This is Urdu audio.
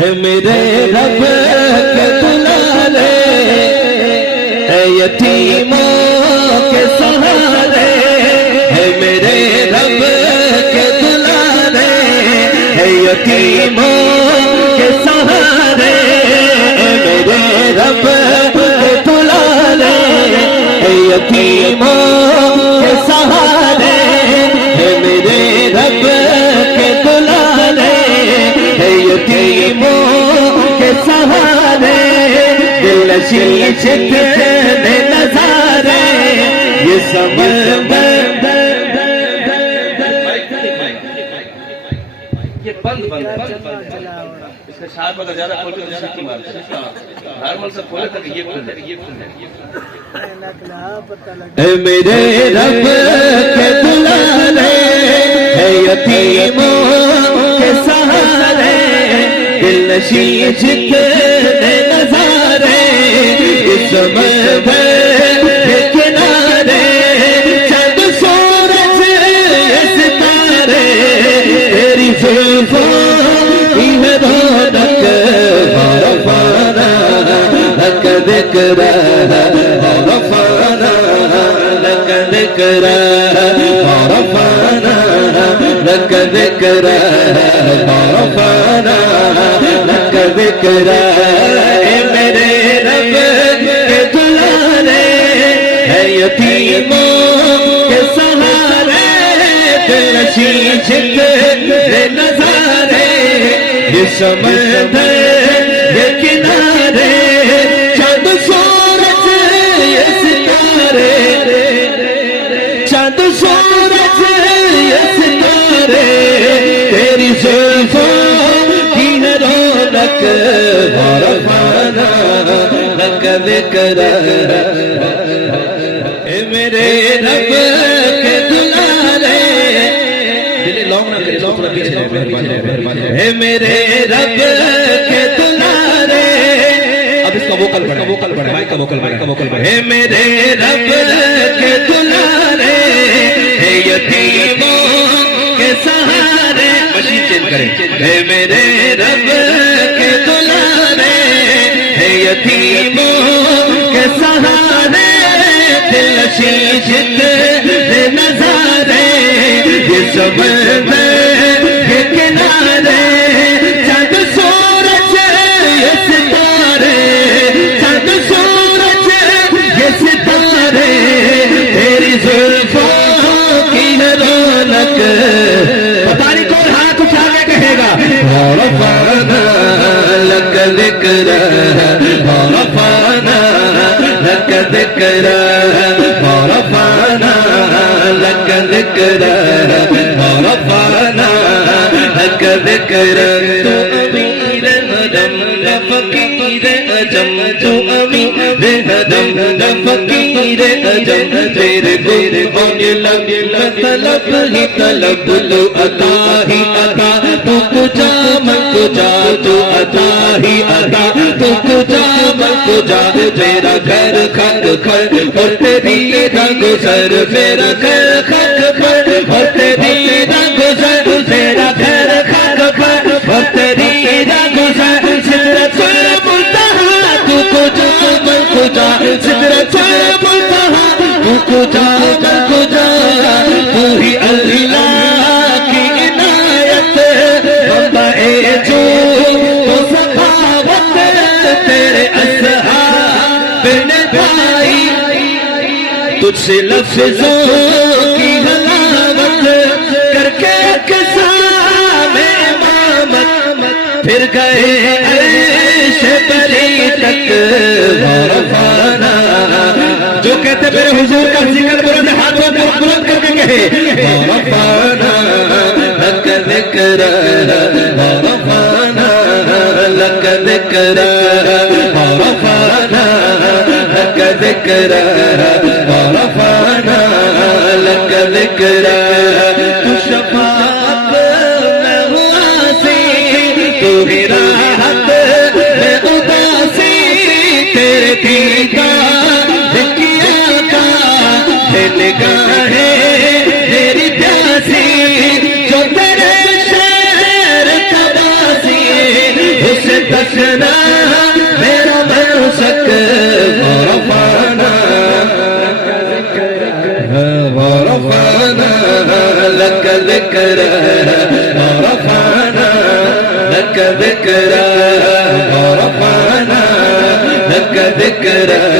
ہے میرے رب کے دلالے، اے یتیموں کے سہارے، ہے میرے رب کے دلالے، ہے یتیموں کے سہارے، ہے میرے رب کے دلالے، ہے یتیموں کے سہارے، ہے میرے رب کے دلالے، ہے یتیموں کے سہارے، دل نشین شکنے نظارے، یہ سمندر یہ بند اس کا شاعر بغیر زیادہ کھول کے سیٹی مارتے نارمل سے کھولے تک یہ کھول ہے اے میرے رب کے دلالے، ہے یتیموں کے سہارے، دل نشین شکنے نظارے، اس سمندر کے کنارے، چند سورج یہ ستارے، تیری زلفوں کی ہے رونق، عرفانہ لک ذکر، عرفانہ لک ذکر، عرفانہ لک ذکر، عرفانہ لک ذکر، اے میرے رب کے دلالے، ہے یتیموں کے سہارے، دل نشین شکنے نظارے، یہ سمندر یہ کنارے، چند سورج یہ ستارے، چند سورج یہ ستارے، تیری زلفوں کی ہے رونق، عرفانہ لک ذکر، اے میرے رب کے دلالے، لانگ نہ کرے تھوڑا پیچھے اے میرے رب کے دلالے، اب اس کا ووکل بڑھا مائک کا ووکل بڑھا اے میرے رب کے دلالے، ہے یتیموں کے سہارے، مشین چینج کریں، اے میرے رب کے دلالے، ہے یتیموں کے سہارے، دل نشین شکنے نظارے، یہ سمندر کے کنارے، چند سورج یہ ستارے، چند سورج یہ ستارے، تیری زلفوں کی ہے رونق، پتہ نہیں کون ہاتھ اٹھا کے کہے گا، عرفانہ لک ذکر، عرفانہ لک ذکر، عرفانہ لک ذکر، عرفانہ لک ذکر، تو امیر حرم نہ فقیر عجم، تو امیر حرم نہ فقیر عجم، تیرے قربان لب طلب ہی طلب، تو عطا ہی عطا، تو کجا من کجا، تو عطا ہی عطا، تو کجا من کجا، میرا گھر خاک کھڑ اور تیری راہ گزر، میرا گھر خاک کھڑ اور تیری راہ گزر، میرا گھر خاک کھڑ اور تیری راہ گزر، سدرۃ المنتہا تو کجا من کجا، سدرۃ المنتہا تو کجا من کجا، تو ہی اللہ کی عنایت، منبع جود و سخاوت، تیرے اصحاب نے پائی تجھ سے لفظوں کی حلاوت، کر کے اقسام امامت، پھر گئے عرش بری تک، عرفانہ جو کہتے میرے حضور کا ذکر بلند ہاتھوں کو بلند کر کے کہے، عرفانہ لک ذکر، عرفانہ لک ذکر، عرفانہ لک ذکر، عرفانہ لک ذکر، تو شفاعت میں ہواسی، تو ہی راحت میں اداسی، تیرے دیدار کی آقا ہے نگاہیں تیری پیاسی، جو تیرے شہر کا باسی، اسے ذکرا ورفعنا لك ذکرا ورفعنا لك ذکرا